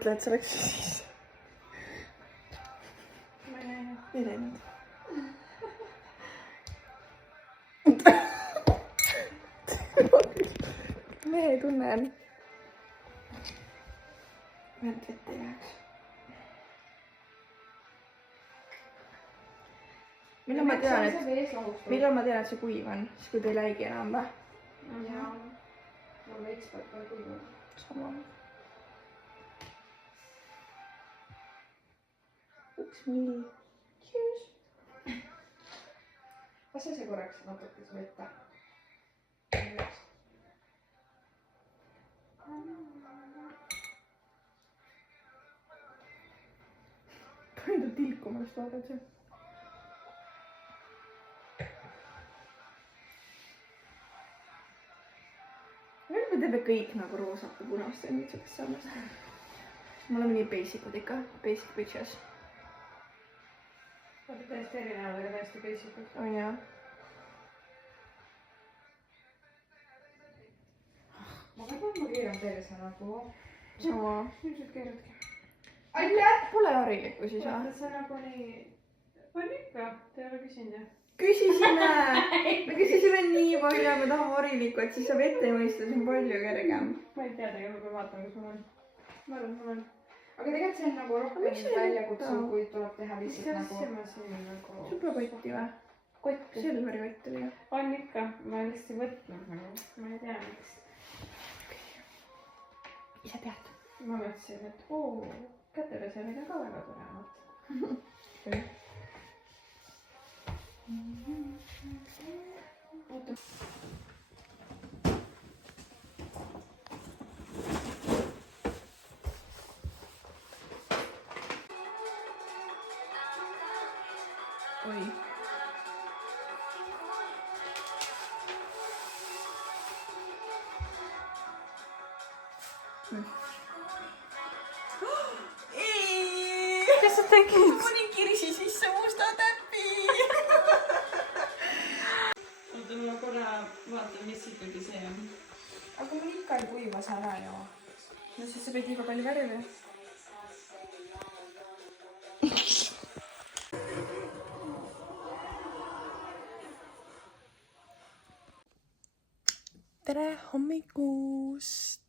ütle, et see oleks siis. Ma ei läinud. Mehe tunnen. Vend vette jääks. Millal ma tean, et see kuiv on? Siis kui teil äigi enam või? Jaa. Ma veits peab ka kuiv on. Sama. Üks milli. Cheers. Lase see korraks natuke su ette. Toidub tilkumast vaadad see. Me teeme kõik nagu roosat või punast ja nüüd selleks saamast. Me oleme nii basic'ud ikka. Basic bitches. Olete täiesti erinevad, aga täiesti basic'ud. On jah. Ma keeran perse nagu. Sama. Ilmselt keeradki. Aitäh! Pole harilikku siis või? Vaata, see nagu nii... On ikka, te ei ole küsinud jah? Küsisime! Me küsisime nii palju ja me tahame harilikku, et siis saab ette mõista, see on palju kergem. Ma ei tea tegelikult, kui vaatan, kas mul on. Ma arvan, et mul on. Aga tegelikult see on nagu rohkem väljakutsuv, kui tuleb teha lihtsalt nagu... Mis asja ma siin nagu... Superkotti või? Kott, Selveri kott oli ju. On ikka, ma lihtsalt ei võtnud nagu. Ma ei tea, miks. Ise tead. Ma mõtlesin, et kätepesemine ka väga tulemad. Oota. Oi. Kas sa tegid? Ma olin kirsi sisse musta täppi. Oota, ma korra vaatan, mis ikkagi see on. Aga mul ikka ei kuivas ära ju. No siis sa peid liiga palju värvi. Tere hommikust!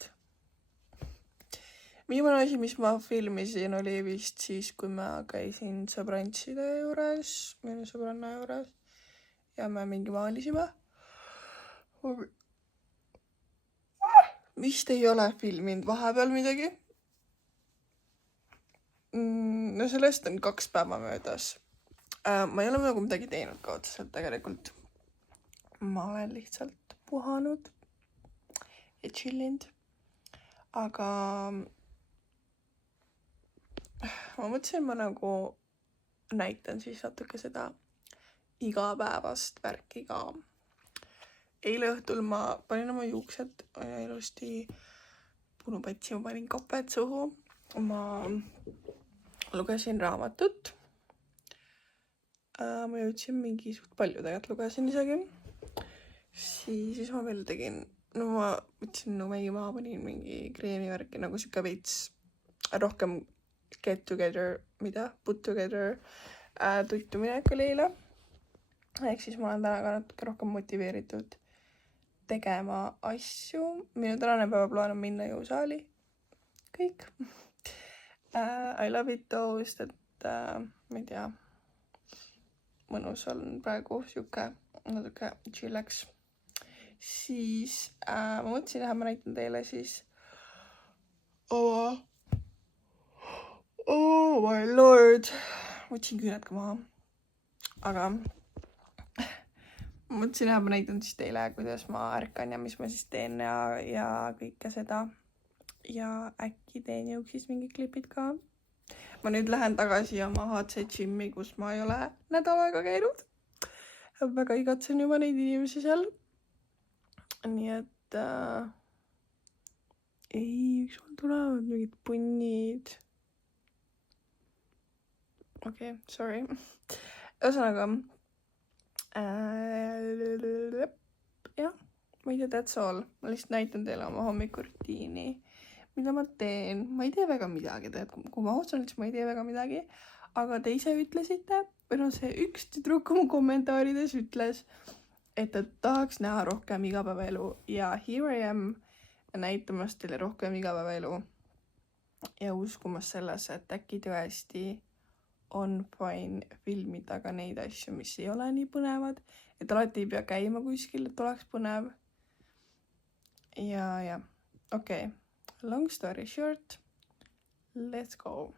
Viimane asi, mis ma filmisin, oli vist siis, kui ma käisin sõbrantside juures, minu sõbranna juures ja me mingi maalisime. Vist ei ole filminud vahepeal midagi. No sellest on 2 päeva möödas. Ma ei ole nagu midagi teinud ka otseselt tegelikult. Ma olen lihtsalt puhanud ja chillinud. Aga ma mõtlesin, ma nagu näitan siis natuke seda igapäevast värki ka. Eile õhtul ma panin oma juuksed ilusti punupatsi, ma panin koped suhu. Ma lugesin raamatut. Ma jõudsin mingi suht palju tegelikult lugesin isegi. Siis ma veel tegin, no ma võtsin meigi maha, panin mingi kreemivärki nagu siuke veits rohkem get together, put together tuttuminek oli eile. Ehk siis ma olen täna ka natuke rohkem motiveeritud tegema asju. Minu tänane päevaplaan on minna jõusaali. Kõik. I love it toast, et ma ei tea, mõnus on praegu siuke natuke chillaks. Siis ma mõtlesin, et ma näitan teile siis oma oh my lord. Võtsin küüned ka maha. Aga ma mõtlesin, et ma näitan siis teile, kuidas ma ärkan ja mis ma siis teen ja kõike seda. Ja äkki teen jõuksis mingid klipid ka. Ma nüüd lähen tagasi oma HC gym'i, kus ma ei ole nädal aega käinud. Väga igatsen juba neid inimesi seal. Nii et miks mul tulevad mingid punnid? Okei, sorry. Ühesõnaga, jah, ma ei tea, that's all. Ma lihtsalt näitan teile oma hommikurutiini. mida ma teen. Ma ei tee väga midagi, kui ma ausalt, siis ma ei tee väga midagi. Aga te ise ütlesite, või no see üks tüdruk oma kommentaarides ütles, et ta tahaks näha rohkem igapäevaelu ja here I am näitamas teile rohkem igapäevaelu ja uskumas sellesse, et äkki tõesti on fine filmida ka neid asju, mis ei ole nii põnevad, et alati ei pea käima kuskil, et oleks põnev. Ja okei. Long story short, let's go.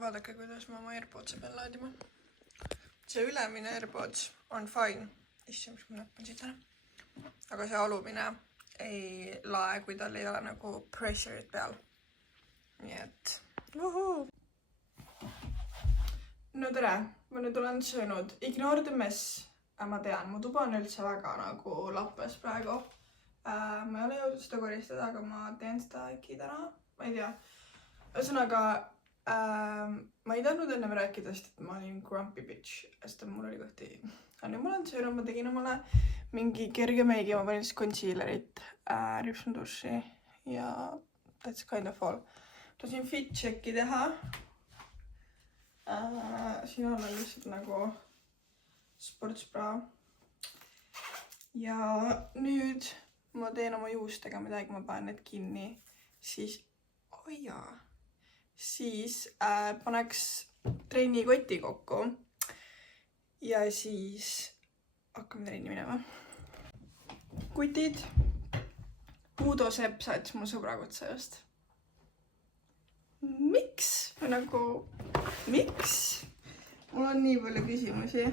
Vaadake, kuidas ma oma AirPodsi peal laadima. See ülemine AirPods on fine. Issand, mis ma näppan siit ära. Aga see alumine ei lae, kui tal ei ole nagu pressure'it peal. Nii et juhuu. No tere, ma nüüd olen söönud. Ignore the mess. Ma tean, mu tuba on üldse väga nagu lappes praegu. Ma ei ole jõudnud seda koristada, aga ma teen seda äkki täna. Ma ei tea. Ühesõnaga, ma ei tahtnud ennem rääkida, sest et ma olin grumpy bitch, sest mul oli kohti. Aga nüüd ma olen söönud, ma tegin omale mingi kerge meigi, ma panin siis concealerit, ripsun duši ja that's kind of all. Tahtsin fit checki teha. Siin on lihtsalt nagu sportspraa. Ja nüüd ma teen oma juustega midagi, ma panen need kinni, siis, siis paneks trennikoti kokku ja siis hakkame trenni minema. Kutid, Uudo Sepp saatis mu sõbra kutse just. Miks? Miks? Mul on nii palju küsimusi.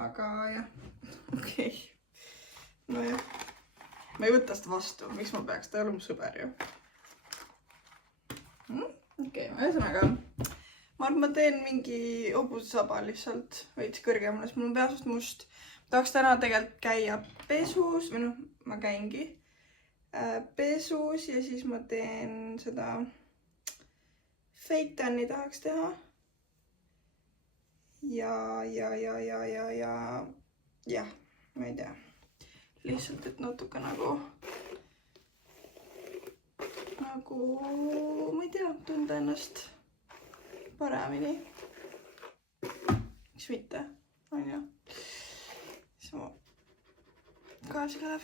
Aga jah, okei. No jah, ma ei võta seda vastu, miks ma peaks, ta ei ole mu sõber ju. Okei, ühesõnaga, ma arvan, ma teen mingi hobusesaba lihtsalt veits kõrgemale, sest mul on peasust must. Tahaks täna tegelikult käia pesus, või noh, ma käingi pesus ja siis ma teen seda fake tan'i tahaks teha. Ja, ma ei tea. Lihtsalt, et natuke nagu, ma ei tea, tunda ennast paremini. Miks mitte, on ju. Siis ma kaasa läheb.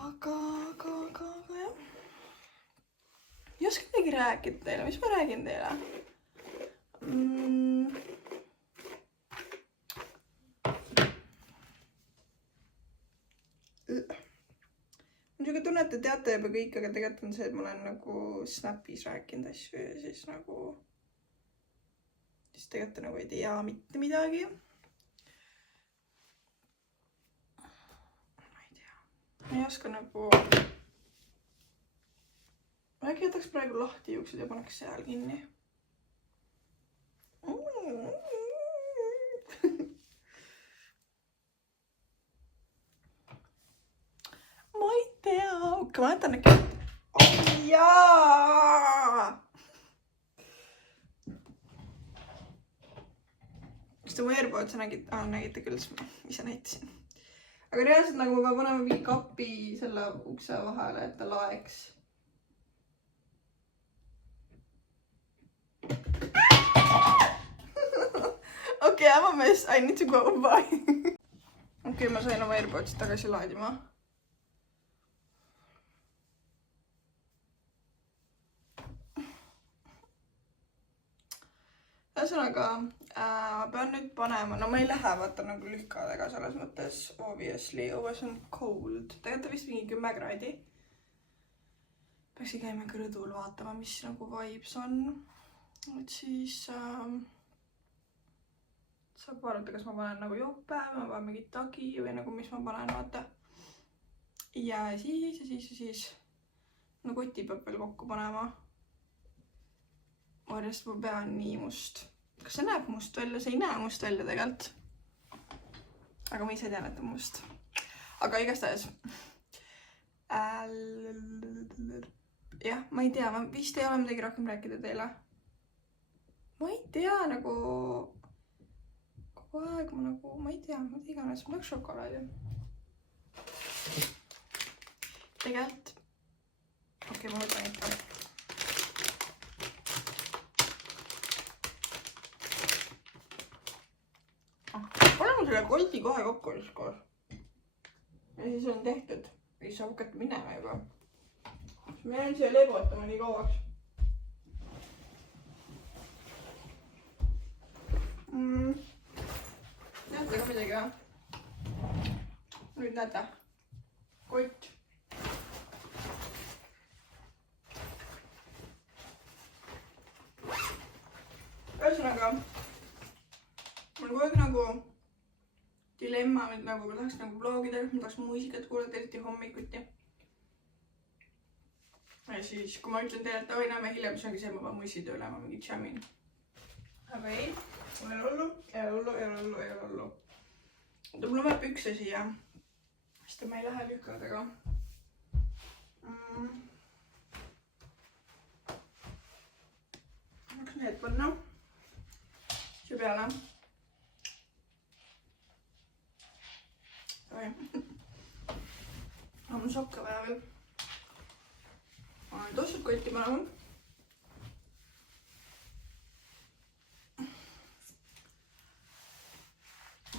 Aga jah. Ei oska midagi rääkida teile, mis ma räägin teile? Muidugi tunne, et te teate juba kõik, aga tegelikult on see, et ma olen nagu Snapis rääkinud asju ja siis nagu siis tegelikult nagu ei tea mitte midagi. Ma ei tea. Ma ei oska nagu... Äkki jätaks praegu lahti juuksed ja paneks seal kinni. Ma ei tea. Okei, ma jätan äkki... Jaa! Kas te mu AirPods nägite küll, ise näitasin. Aga reaalselt nagu ma pean panema mingi kapi selle ukse vahele, et ta laeks. Okay, I'm a mess. I need to go. Bye. Okay, ma sain oma AirPodsi tagasi laadima. Ühesõnaga, ma pean nüüd panema, no ma ei lähe vaata nagu lühkadega selles mõttes, obviously, always on cold. Tegelikult vist mingi 10 kraadi. Peakski käima ka rõdul vaatama, mis nagu vibes on. Et siis saab vaadata, kas ma panen nagu jope, ma panen mingi tagi või nagu mis ma panen, vaata. Ja siis no koti peab veel kokku panema. Varjast mu pea on nii must. Kas see näeb must välja? See ei näe must välja tegelikult. Aga ma ise tean, et on must. Aga igastahes. Jah, ma ei tea. Ma vist ei ole midagi rohkem rääkida teile. Ma ei tea nagu... Kogu aeg ma nagu... Ma ei tea, ma iganes. Ma tahaks šokolaadi. Tegelikult... Okei, ma võtan ikka. Oleme selle koldi kohe kokku üskoos. Ja siis on tehtud. Siis saab hakata minema juba. Me jään siia lebotama nii kauaks. Näete ka midagi või? Nüüd näete. Kott. Ühesõnaga, mul kogu aeg nagu dilemma, nagu ma tahaks nagu vlogida, ma tahaks muusikat kuulata, eriti hommikuti. Ja siis, kui ma ütlen teile, et oi, näeme hiljem, siis ongi see, ma pean mussitöö olema mingi jamin. Aga ei, mul ei ole hullu. Mul on vaja pükse siia, sest ma ei lähe lükkadega. Võiks need panna siia peale. On sokke vaja veel. Ma olen tossud kotti panema.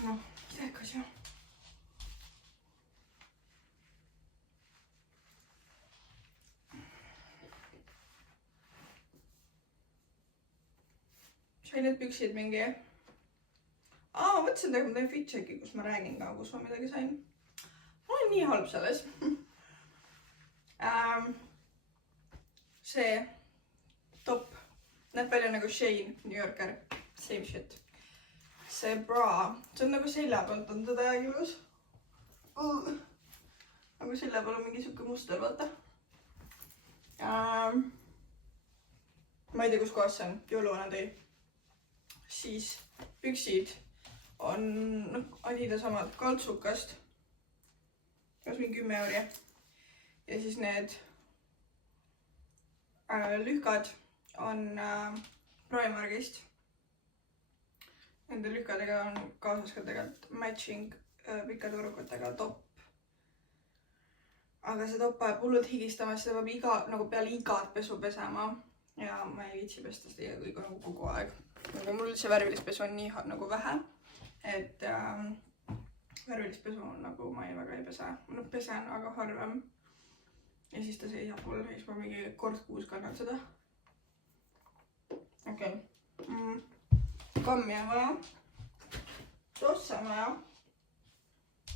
Noh, teekas ju. Sain need püksid mingi... ma mõtlesin, et ma teen fit checki, kus ma räägin ka, kus ma midagi sain. Ma olen nii halb selles. See top näeb välja nagu Shane, New Yorker. Same shit. See bra, see on nagu selja pealt on teda ilus. Nagu selja peal on mingi siuke muster, vaata. Ma ei tea, kus kohas see on, jõuluvana tõi. Siis püksid on Adidas omad kaltsukast. Kas mingi 10 euri. Ja siis need lühkad on Primarkist. Nende lühkadega on kaasas ka tegelikult matching pikade urukutega top. Aga see top ajab hullult higistama, seda peab nagu peale igat pesu pesema. Ja ma ei viitsi pesta seda kõik nagu kogu aeg. Aga mul see värvilist pesu on nii nagu vähe, et värvilist pesu on nagu ma väga ei pese. Ma pesen aga harvem. Ja siis ta seisab mul, siis ma mingi kord kuus kannan seda. Okei. Kammi on vaja. Tosse on vaja.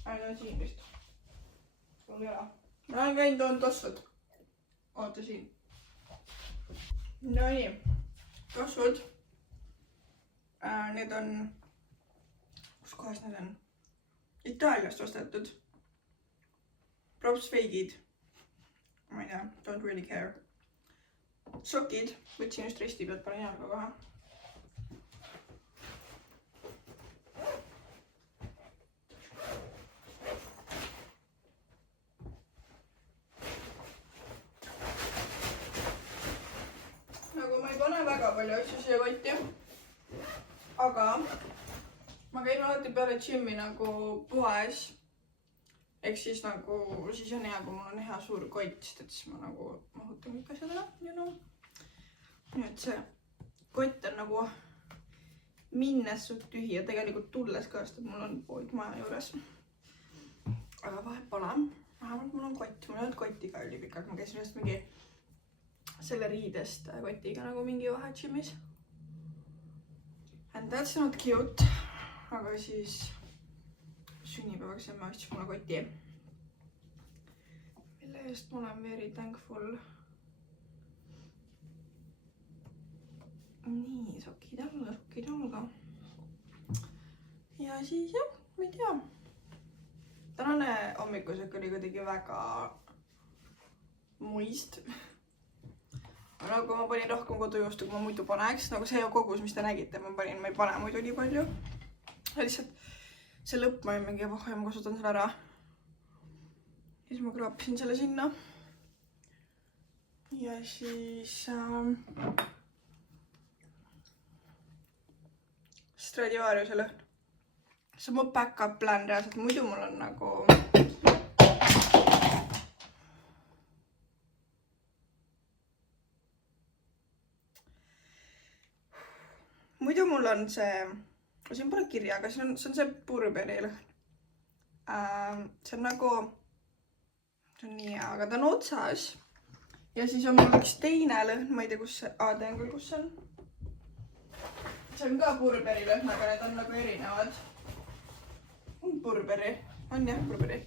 Aina on siin vist. Mul ei ole. Ma olen käinud toon tossud. Oota siin. No nii. Tossud. Need on, kus kohas need on? Itaaliast ostetud. Props feigid. Ma ei tea, don't really care. Sokid, võtsin just risti pealt, panen jalga kohe. Nagu ma ei pane väga palju asju siia kotti. Aga ma käin alati peale gymmi nagu poes. Ehk siis nagu, siis on hea, kui mul on hea suur kott, sest et siis ma nagu mahutan kõik asjad ära, you know. Nii et see kott on nagu minnes suht tühi ja tegelikult tulles ka, sest et mul on pood maja juures. Aga vahet pole, vähemalt mul on kott, mul ei olnud kotiga ülipikalt, ma käisin just mingi selle riidest kotiga nagu mingi vahe gymmis. And that's not cute, aga siis sünnipäevaks emme ostis mulle koti, mille eest ma olen very thankful. Nii, sokid alga. Ja siis jah, ma ei tea. Tänane hommikusök oli kuidagi väga muist. Nagu ma panin rohkem kodujuustu, kui ma muidu paneks. Nagu see kogus, mis te nägite, ma ei pane muidu nii palju. Lihtsalt see lõpp ma olin mingi vahe, ma kasutan selle ära. Ja siis ma kraapisin selle sinna. Ja siis Stradivariuse lõhn. See on mu back-up plan reaalselt, muidu mul on nagu siin pole kirja, aga see on see Burberry lõhn. See on nagu, see on nii hea, aga ta on otsas. Ja siis on mul üks teine lõhn, ma ei tea, kus see, tean küll, kus see on. See on ka Burberry lõhn, aga need on nagu erinevad. Burberry, on jah, Burberry.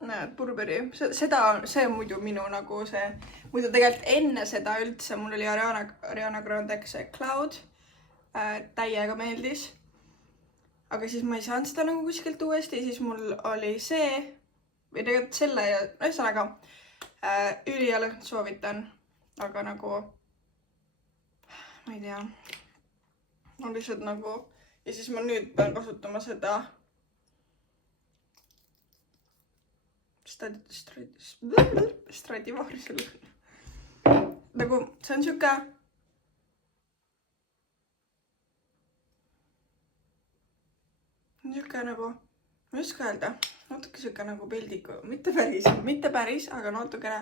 Näed, Burberry, see on muidu minu nagu see, muidu tegelikult enne seda üldse mul oli Ariana Grande see Cloud. Täiega meeldis. Aga siis ma ei saanud seda nagu kuskilt uuesti, siis mul oli see, või tegelikult selle ja ühesõnaga ülihea lõhn soovitan, aga nagu, ma ei tea, on lihtsalt nagu, ja siis ma nüüd pean kasutama seda Stradivariuse lõhn. Nagu, see on siuke nagu, ma ei oska öelda, natuke siuke nagu peldiku, mitte päris, aga natukene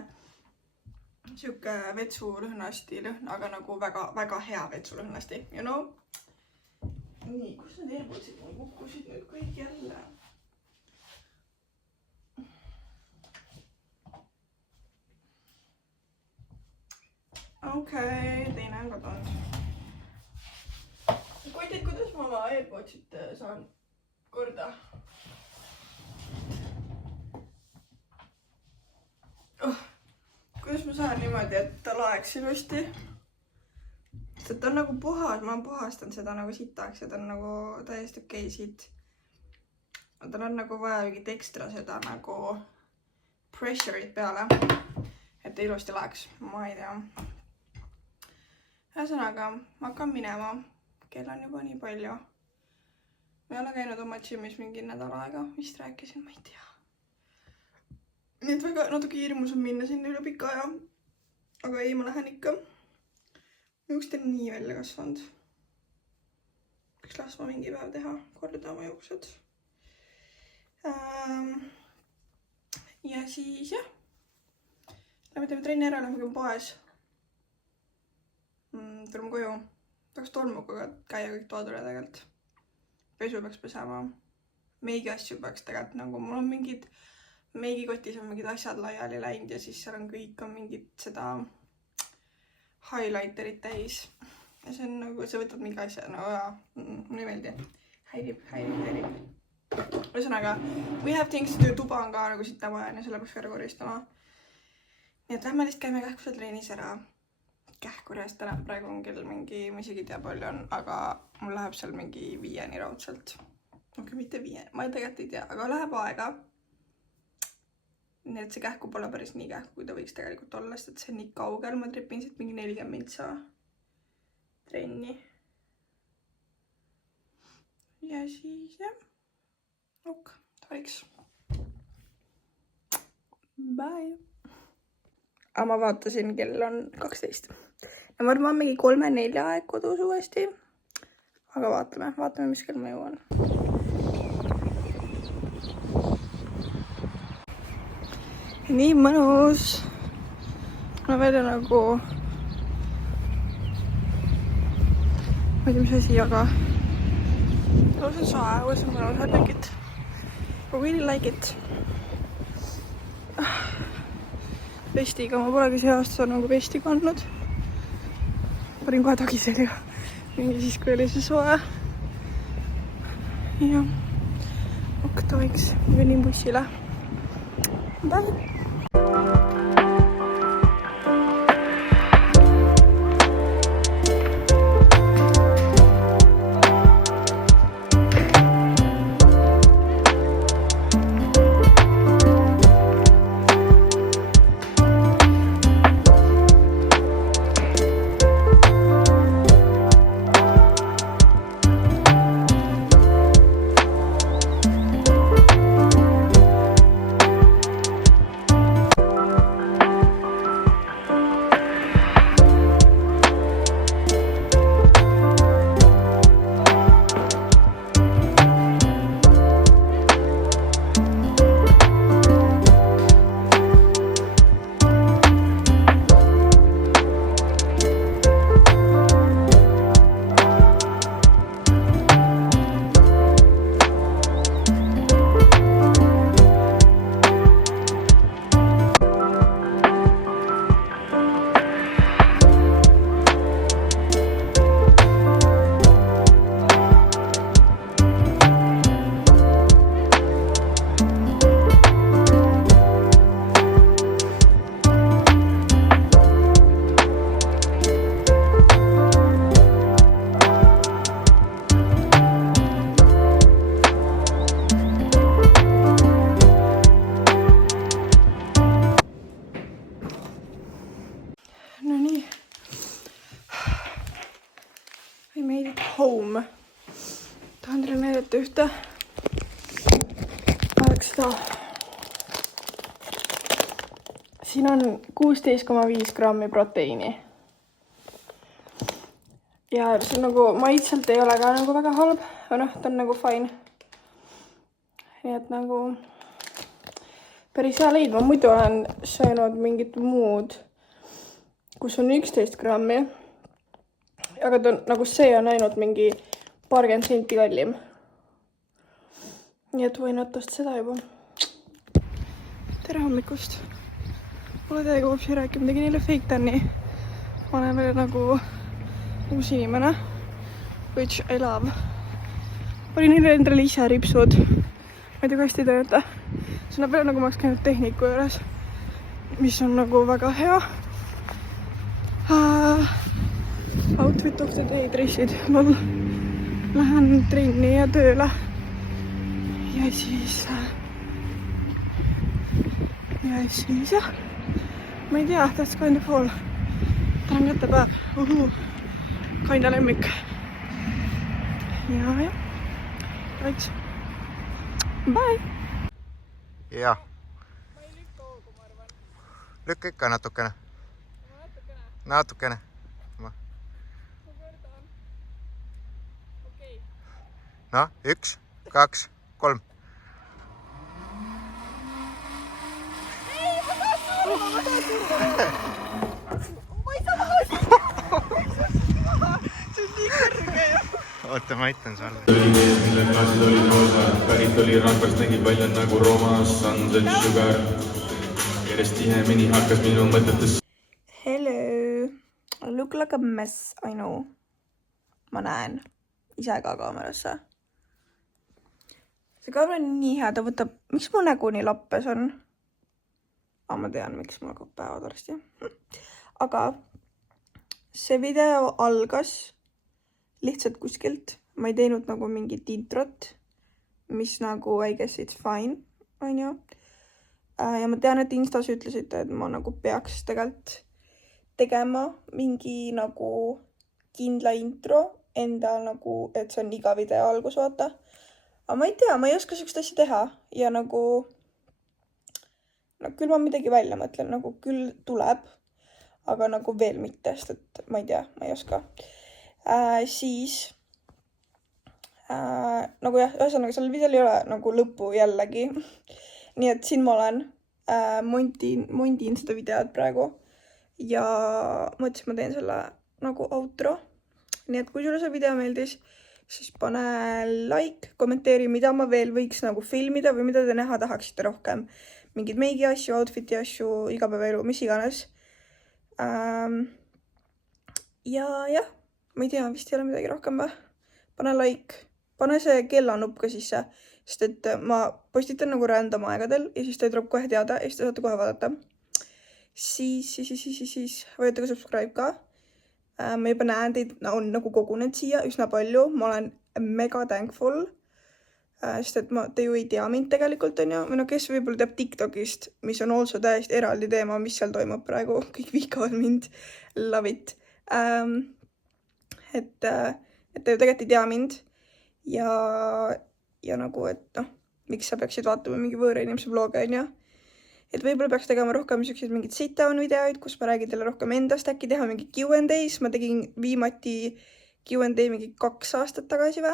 siuke vetsulõhnasti lõhn, aga nagu väga hea vetsulõhnasti, you know? Nii, kus need eelpotsid mul kukkusid nüüd kõik jälle? Okei, teine on kadunud. Kotid, kuidas ma oma eelpotsid saan korda? Kuidas ma saan niimoodi, et ta laeks ilusti? Sest ta on nagu puhas, ma puhastan seda nagu sitaks ja ta on nagu täiesti okei siit. Tal on nagu vaja mingit ekstra seda nagu pressure'it peale, et ta ilusti laeks, ma ei tea. Ühesõnaga, ma hakkan minema, kell on juba nii palju. Ma ei ole käinud oma gymmis mingi nädal aega, vist rääkisin, ma ei tea. Nii et väga natuke hirmus on minna sinna üle pika aja. Aga ei, ma lähen ikka. Juuksed on nii välja kasvanud. Peaks laskma mingi päev teha, korda oma juuksed. Ja siis jah. Lähme teeme trenni ära, lähme käime poes. Tuleme koju. Tahaks tolmuga käia kõik toad üle tegelikult. Pesu peaks pesema. Meigi asju peaks tegelikult nagu, mul on mingid meigikotis on mingid asjad laiali läinud ja siis seal on kõik on mingid seda highlighterit täis. Ja see on nagu, sa võtad mingi asja, no mulle ei meeldi. Häirib. Ühesõnaga, we have things to do, tuba on ka nagu siit tamaja ja selle peaks ära koristama. Nii et lähme lihtsalt käime kähkusel treenis ära. Kähkurjas täna praegu on kell mingi, ma isegi ei tea palju on, aga mul läheb seal mingi 5 raudselt. Okei, mitte 5, ma tegelikult ei tea, aga läheb aega. Nii et see kähku pole päris nii kähku, kui ta võiks tegelikult olla, sest see on nii kaugel. Ma tripin siit mingi 40 mintsa trenni. Ja siis jah. Ok, tohiks. Bye. Aga ma vaatasin, kell on 12. Ja ma arvan mingi 3-4 aeg kodus uuesti. Aga vaatame, mis kell ma jõuan. Nii mõnus. No välja nagu... Ma ei tea, mis asi, aga... Those on soe, was mõnus, I like it. I really like it. Vestiga, ma polegi see aasta nagu vesti kandnud. Panin kohe tagiselja. Mingi siis, kui oli see soe. Ja. Ok, tohiks. Ma kõnnin bussile. Bye! Home. Tahan teile näidata ühte. Vaadake seda. Siin on 16,5 grammi proteiini. Ja see on nagu, maitselt ei ole ka nagu väga halb. Või noh, ta on nagu fine. Nii et nagu päris hea leid. Ma muidu olen söönud mingit muud, kus on 11 grammi. Aga ta on, nagu see on ainult mingi paarkümmend senti kallim. Nii et võin võtta seda juba. Tere hommikust. Pole täiega hoopsi rääkima. Tegin neile fake tanni. Ma olen veel nagu uus inimene. Which I love. Panin neile endale ise ripsud. Ma ei tea, kas te teete. See näeb veel nagu ma oleks käinud tehniku juures. Mis on nagu väga hea. Outfit of the day dressid. Ma lähen trenni ja tööle. Ja siis jah. Ma ei tea, that's kind of all. Tänan kätepäev. Kinda lemmik. Ja. Right. Bye. Jah. Lükka ikka natukene. Natukene. No, 1, 2, 3. Oota, ma aitan sulle. Oli mees, mille klaasid olid roosad, pärit oli Rakvast, nägi välja nagu Roomas, Sunset Sugar. Järjest tihemini hakkas minu mõtetes. Hello. I look like a mess, I know. Ma näen ise ka kaamerasse. See kaamera on nii hea, ta võtab... Miks mu nägu nii lappes on? Ma tean, miks mul hakkab päevad varsti. Aga see video algas lihtsalt kuskilt. Ma ei teinud nagu mingit introt, mis nagu I guess it's fine, on ju. Ja ma tean, et Instas ütlesite, et ma nagu peaks tegelikult tegema mingi nagu kindla intro enda nagu, et see on iga video algus, vaata. Aga ma ei tea, ma ei oska sellist asja teha ja nagu no küll ma midagi välja mõtlen, nagu küll tuleb, aga nagu veel mitte, sest et ma ei tea, ma ei oska. Siis nagu jah, ühesõnaga sellel videol ei ole nagu lõppu jällegi. Nii et siin ma olen, mondin seda videot praegu ja mõtlesin, ma teen selle nagu outro. Nii et kui sulle see video meeldis, siis pane like, kommenteeri, mida ma veel võiks nagu filmida või mida te näha tahaksite rohkem. Mingid meigi asju, outfiti asju, igapäevaelu, mis iganes. Ja jah, ma ei tea, vist ei ole midagi rohkem või? Pane like, pane see kellanupp ka sisse, sest et ma postitan nagu random aegadel ja siis ta tuleb kohe teada ja siis te saate kohe vaadata. Siis vajutage subscribe ka. Ma juba näen teid, on nagu kogunenud siia üsna palju. Ma olen mega thankful, sest et te ju ei tea mind tegelikult, on ju. Või no kes võib-olla teab TikTokist, mis on also täiesti eraldi teema, mis seal toimub praegu. Kõik vihkavad mind. Love it. Et te ju tegelikult ei tea mind ja nagu, et noh, miks sa peaksid vaatama mingi võõra inimese vloge, on ju. Et võib-olla peaks tegema rohkem mingid sit-down videoid, kus ma räägin teile rohkem endast, äkki teha mingi Q&A's. Ma tegin viimati Q&A mingi 2 aastat tagasi või?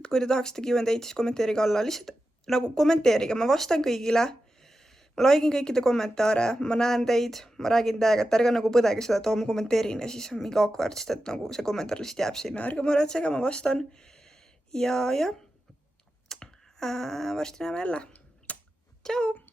Et kui te tahaksite Q&A'd, siis kommenteerige alla. Lihtsalt nagu kommenteerige, ma vastan kõigile. Ma laikin kõikide kommentaare, ma näen teid, ma räägin teiega, et ärge nagu põdege seda, et ma kommenteerin ja siis on mingi awkward, sest et nagu see kommentaar lihtsalt jääb sinna. Ärge muretsege, ma vastan. Ja varsti näeme jälle. Tšau!